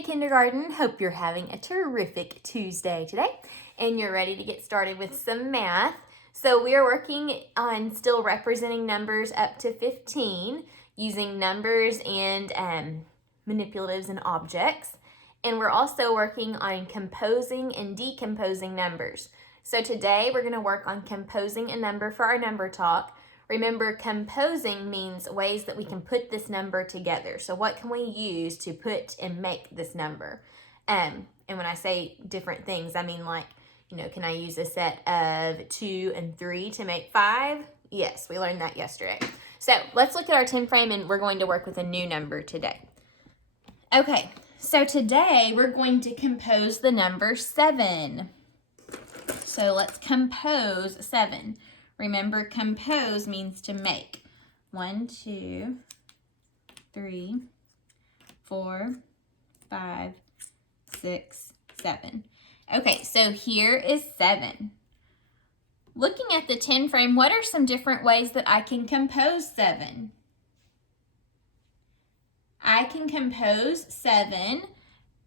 Hey kindergarten, hope you're having a terrific Tuesday today and you're ready to get started with some math. So we are working on still representing numbers up to 15 using numbers and manipulatives and objects. And we're also working on composing and decomposing numbers. So today we're going to work on composing a number for our number talk. Remember, composing means ways that we can put this number together. So what can we use to put and make this number? And when I say different things, I mean like, can I use a set of 2 and 3 to make 5? Yes, we learned that yesterday. So let's look at our 10 frame and we're going to work with a new number today. Okay, so today we're going to compose the number 7. So let's compose 7. Remember, compose means to make. 1, 2, 3, 4, 5, 6, 7. Okay, so here is 7. Looking at the 10 frame, what are some different ways that I can compose 7? I can compose 7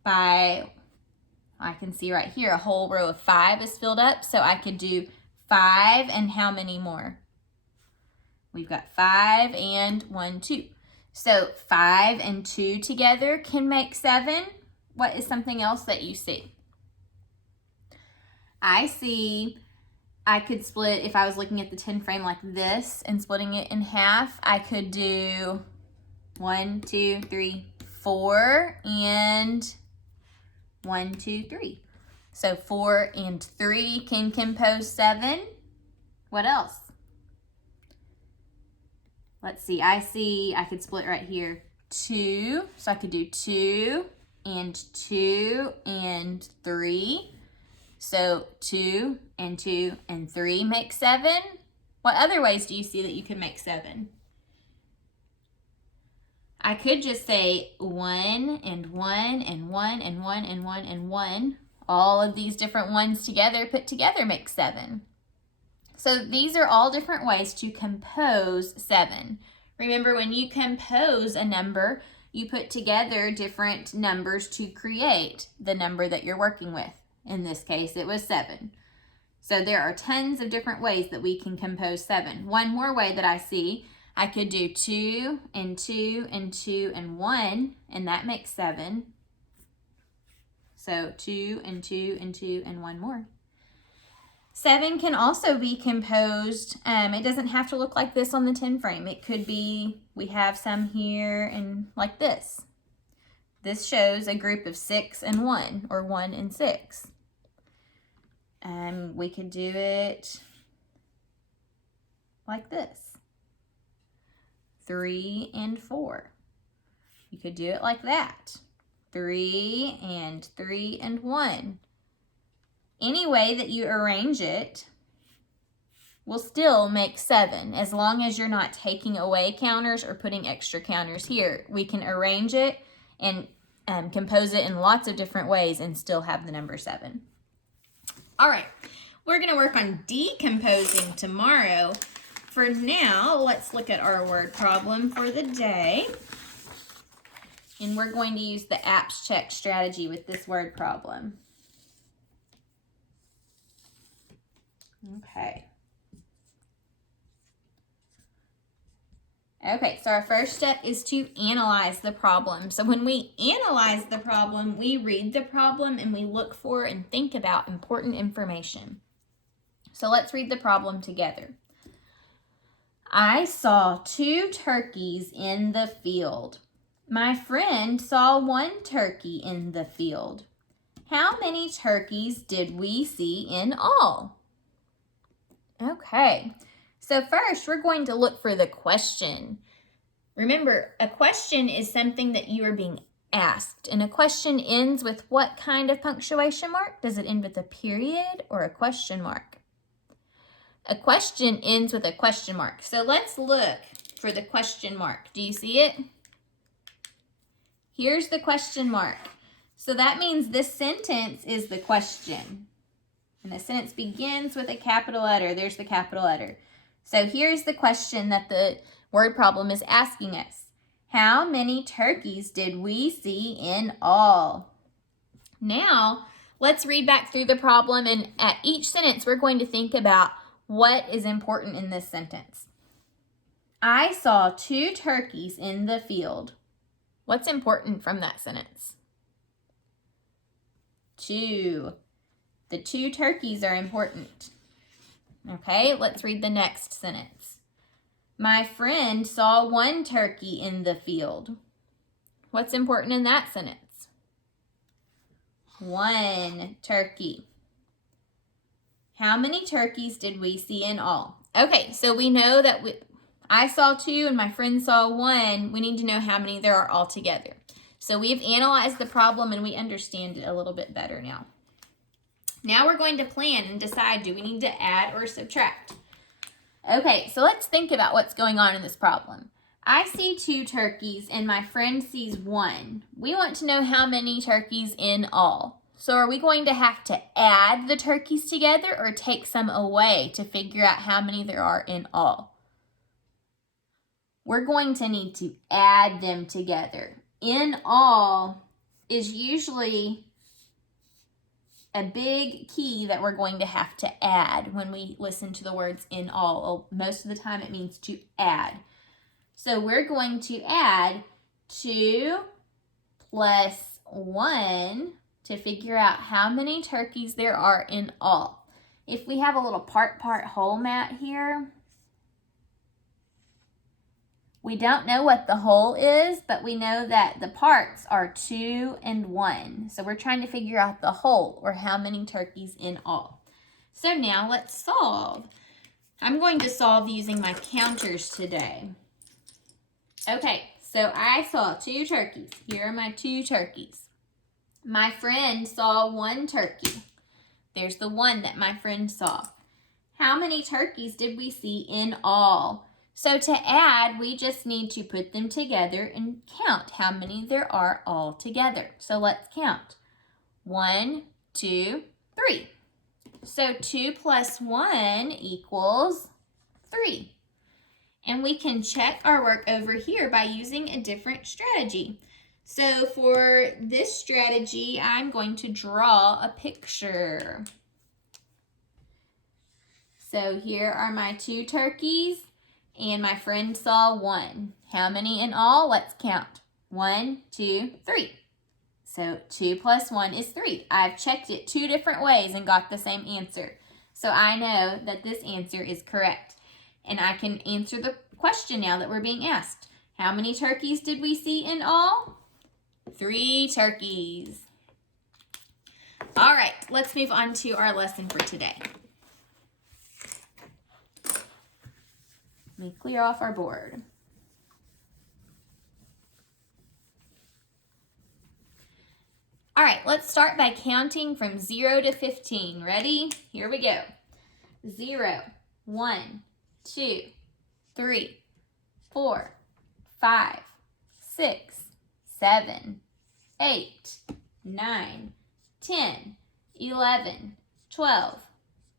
by, I can see right here, a whole row of 5 is filled up, so I could do 5 and how many more? We've got 5 and 1, 2. So 5 and 2 together can make 7. What is something else that you see? I see I could split, if I was looking at the 10 frame like this and splitting it in half, I could do 1, 2, 3, 4 and 1, 2, 3. So 4 and 3 can compose 7. What else? Let's see, I could split right here. 2, so I could do 2 and 2 and 3. So 2 and 2 and 3 make 7. What other ways do you see that you can make 7? I could just say 1 and 1 and 1 and 1 and 1 and 1. All of these different ones together, put together, make 7. So these are all different ways to compose 7. Remember, when you compose a number, you put together different numbers to create the number that you're working with. In this case, it was 7. So there are tons of different ways that we can compose 7. One more way that I see, I could do 2 and 2 and 2 and 1, and that makes 7. So 2 and 2 and 2 and 1 more. 7 can also be composed. It doesn't have to look like this on the 10 frame. It could be, we have some here and like this. This shows a group of 6 and 1, or 1 and 6. We could do it like this. 3 and 4. You could do it like that. 3 and 3 and 1. Any way that you arrange it will still make 7, as long as you're not taking away counters or putting extra counters here. We can arrange it and compose it in lots of different ways and still have the number 7. All right, we're going to work on decomposing tomorrow. For now, let's look at our word problem for the day. And we're going to use the apps check strategy with this word problem. Okay. Okay, so our first step is to analyze the problem. So when we analyze the problem, we read the problem and we look for and think about important information. So let's read the problem together. I saw 2 turkeys in the field. My friend saw 1 turkey in the field. How many turkeys did we see in all? Okay, so first we're going to look for the question. Remember, a question is something that you are being asked, and a question ends with what kind of punctuation mark? Does it end with a period or a question mark? A question ends with a question mark. So let's look for the question mark. Do you see it? Here's the question mark. So that means this sentence is the question. And the sentence begins with a capital letter. There's the capital letter. So here's the question that the word problem is asking us. How many turkeys did we see in all? Now, let's read back through the problem, and at each sentence, we're going to think about what is important in this sentence. I saw 2 turkeys in the field. What's important from that sentence? 2. The 2 turkeys are important. Okay, let's read the next sentence. My friend saw 1 turkey in the field. What's important in that sentence? 1 turkey. How many turkeys did we see in all? Okay, so we know that I saw 2 and my friend saw 1. We need to know how many there are altogether. So we've analyzed the problem and we understand it a little bit better now. Now we're going to plan and decide, do we need to add or subtract? Okay, so let's think about what's going on in this problem. I see 2 turkeys and my friend sees 1. We want to know how many turkeys in all. So are we going to have to add the turkeys together or take some away to figure out how many there are in all? We're going to need to add them together. In all is usually a big key that we're going to have to add when we listen to the words in all. Most of the time it means to add. So we're going to add 2 plus 1 to figure out how many turkeys there are in all. If we have a little part whole mat here, we don't know what the whole is, but we know that the parts are 2 and 1. So we're trying to figure out the whole, or how many turkeys in all. So now let's solve. I'm going to solve using my counters today. Okay, so I saw 2 turkeys. Here are my 2 turkeys. My friend saw 1 turkey. There's the 1 that my friend saw. How many turkeys did we see in all? So to add, we just need to put them together and count how many there are all together. So let's count. 1, 2, 3. So 2 plus 1 equals 3. And we can check our work over here by using a different strategy. So for this strategy, I'm going to draw a picture. So here are my 2 turkeys. And my friend saw 1. How many in all? Let's count. 1, 2, 3. So 2 plus 1 is 3. I've checked it 2 different ways and got the same answer. So I know that this answer is correct. And I can answer the question now that we're being asked. How many turkeys did we see in all? 3 turkeys. All right, let's move on to our lesson for today. Let me clear off our board. All right, let's start by counting from 0 to 15. Ready? Here we go. 0, 1, 2, 3, 4, 5, 6, 7, 8, 9, 10, 11, 12,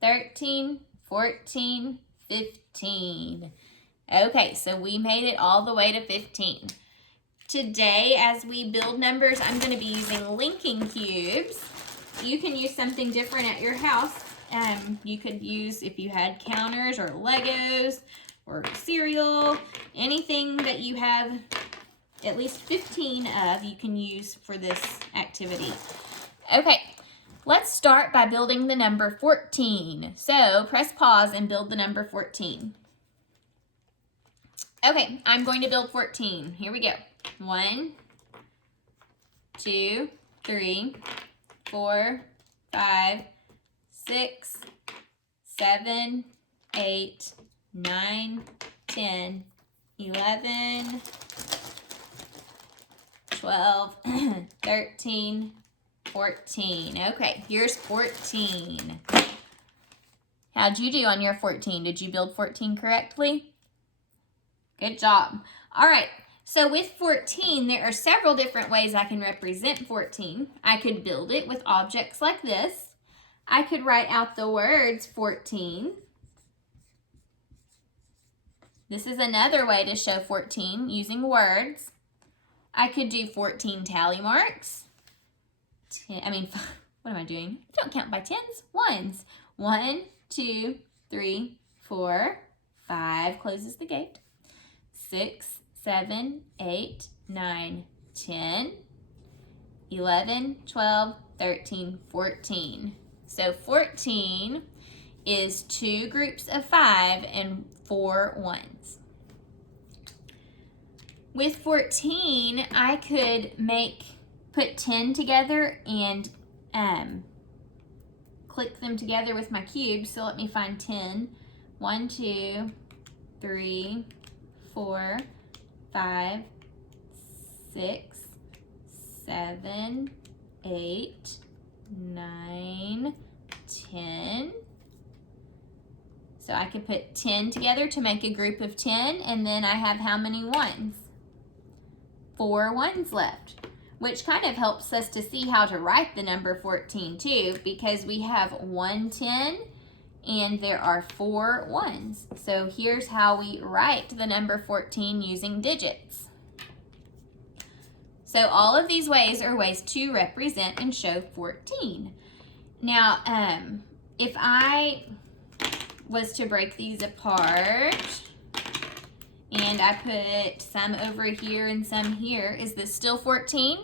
13, 14, 15. Okay, so we made it all the way to 15. Today, as we build numbers, I'm going to be using linking cubes. You can use something different at your house. You could use, if you had counters or Legos or cereal, anything that you have at least 15 of, you can use for this activity. Okay, let's start by building the number 14. So press pause and build the number 14. Okay, I'm going to build 14. Here we go. 1, 2, 3, 4, 5, 6, 7, 8, 9, 10, 11, 12, 13, 14. Okay, here's 14. How'd you do on your 14? Did you build 14 correctly? Good job. All right, so with 14, there are several different ways I can represent 14. I could build it with objects like this. I could write out the words 14. This is another way to show 14 using words. I could do 14 tally marks. What am I doing? Don't count by tens, ones. 1, 2, 3, 4, 5, closes the gate. 6, 7, 8, 9, 10, 11, 12, 13, 14. So 14 is 2 groups of 5 and 4 ones. With 14, I could put 10 together and click them together with my cube. So let me find 10. 1, 2, 3, 4, 5, 6, 7, 8, 9, 10. So I could put 10 together to make a group of 10, and then I have how many ones? 4 ones left, which kind of helps us to see how to write the number 14 too, because we have 1 10 and there are 4 ones. So here's how we write the number 14 using digits. So all of these ways are ways to represent and show 14. Now, if I was to break these apart and I put some over here and some here, is this still 14?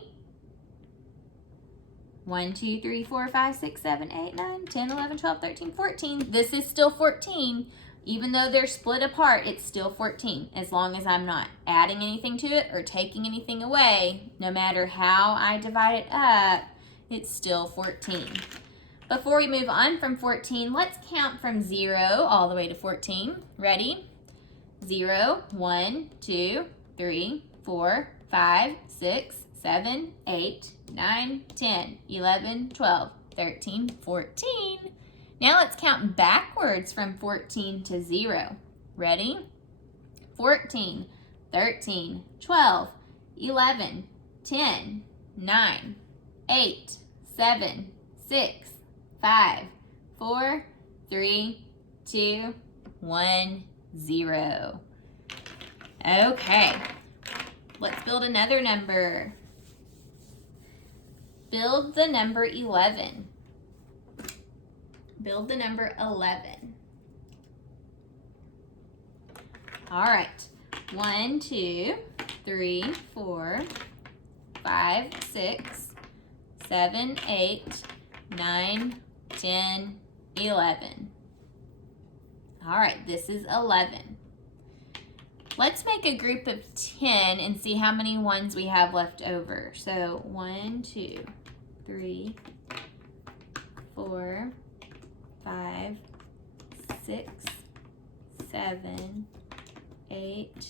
1, 2, 3, 4, 5, 6, 7, 8, 9, 10, 11, 12, 13, 14. This is still 14. Even though they're split apart, it's still 14. As long as I'm not adding anything to it or taking anything away, no matter how I divide it up, it's still 14. Before we move on from 14, let's count from 0 all the way to 14. Ready? 0, 1, 2, 3, 4, 5, 6, 7, 8, 9, 10, 11, 12, 13, 14. Now let's count backwards from 14 to 0. Ready? 14, 13, 12, 11, 10, 9, 8, 7, 6, 5, 4, 3, 2, 1, 0. Okay, let's build another number. Build the number 11. Build the number 11. All right, 1, 2, 3, 4, 5, 6, 7, 8, 9, 10, 11. All right, this is 11. Let's make a group of 10 and see how many ones we have left over. So 1, 2, 3, 4, 5, 6, 7, 8,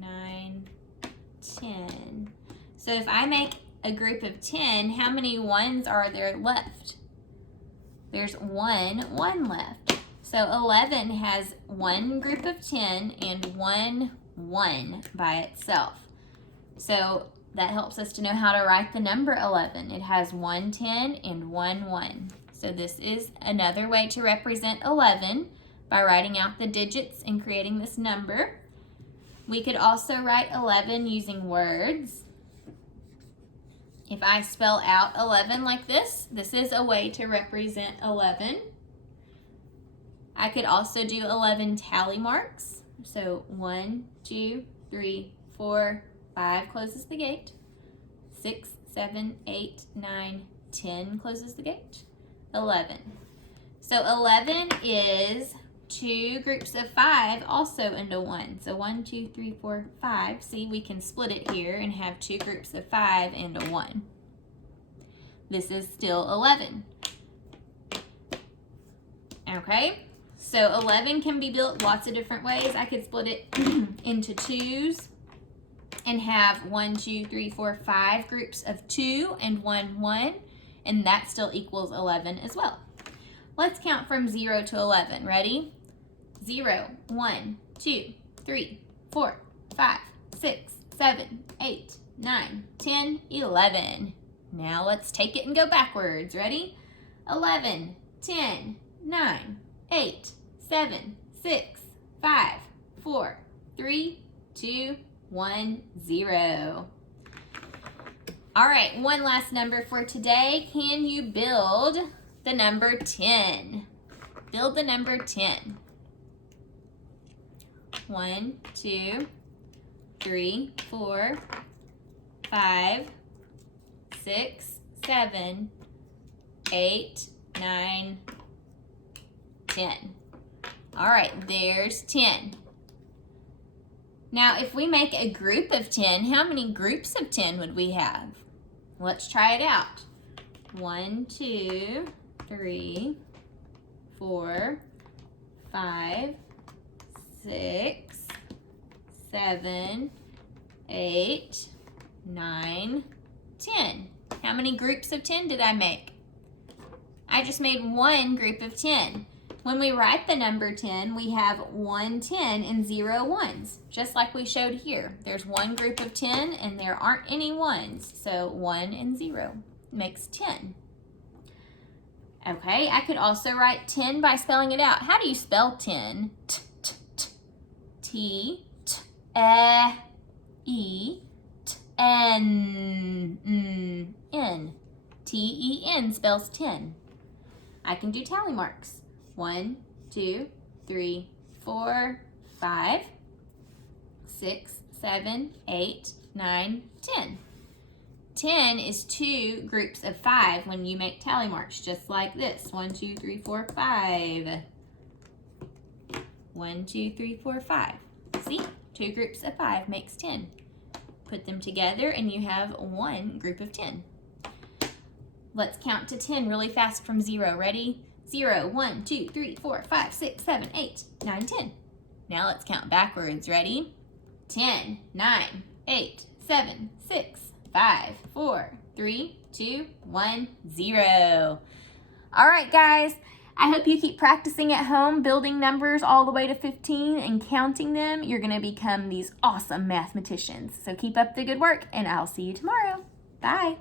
9, 10. So if I make a group of 10, how many ones are there left? There's one left. So 11 has one group of 10 and one 1 by itself. So that helps us to know how to write the number 11. It has 1 10 and 1 1. So this is another way to represent 11 by writing out the digits and creating this number. We could also write 11 using words. If I spell out 11 like this is a way to represent 11. I could also do 11 tally marks. So 1, 2, 3, 4, 5 closes the gate. 6, 7, 8, 9, 10 closes the gate. 11. So 11 is 2 groups of 5 also into 1. So 1, 2, 3, 4, 5. See, we can split it here and have 2 groups of 5 into 1. This is still 11. Okay, so 11 can be built lots of different ways. I could split it into 2s and have 1, 2, 3, 4, 5 groups of 2 and 1, 1. And that still equals 11 as well. Let's count from 0 to 11. Ready? 0, 1, 2, 3, 4, 5, 6, 7, 8, 9, 10, 11. Now let's take it and go backwards. Ready? 11, 10, 9, 8, 7, 6, 5, 4, 3, 2, 1, 0. All right, one last number for today. Can you build the number 10? Build the number 10. 1, 2, 3, 4, 5, 6, 7, 8, 9, 10. All right, there's 10. Now, if we make a group of 10, how many groups of 10 would we have? Let's try it out. 1, 2, 3, 4, 5, 6, 7, 8, 9, 10. How many groups of 10 did I make? I just made one group of 10. When we write the number 10, we have 1 10 and 0 ones, just like we showed here. There's one group of 10 and there aren't any ones, so 1 and 0 makes 10. Okay, I could also write 10 by spelling it out. How do you spell 10? T, T, E, T, N, N. T-E-N spells 10. I can do tally marks. 1, 2, 3, 4, 5, 6, 7, 8, 9, 10. 10 is 2 groups of 5 when you make tally marks, just like this. 1, 2, 3, 4, 5. 1, 2, 3, 4, 5. See? 2 groups of 5 makes 10. Put them together and you have one group of 10. Let's count to 10 really fast from 0. Ready? 0, 1, 2, 3, 4, 5, 6, 7, 8, 9, 10. Now let's count backwards. Ready? 10, 9, 8, 7, 6, 5, 4, 3, 2, 1, 0. All right, guys. I hope you keep practicing at home, building numbers all the way to 15 and counting them. You're going to become these awesome mathematicians. So keep up the good work, and I'll see you tomorrow. Bye.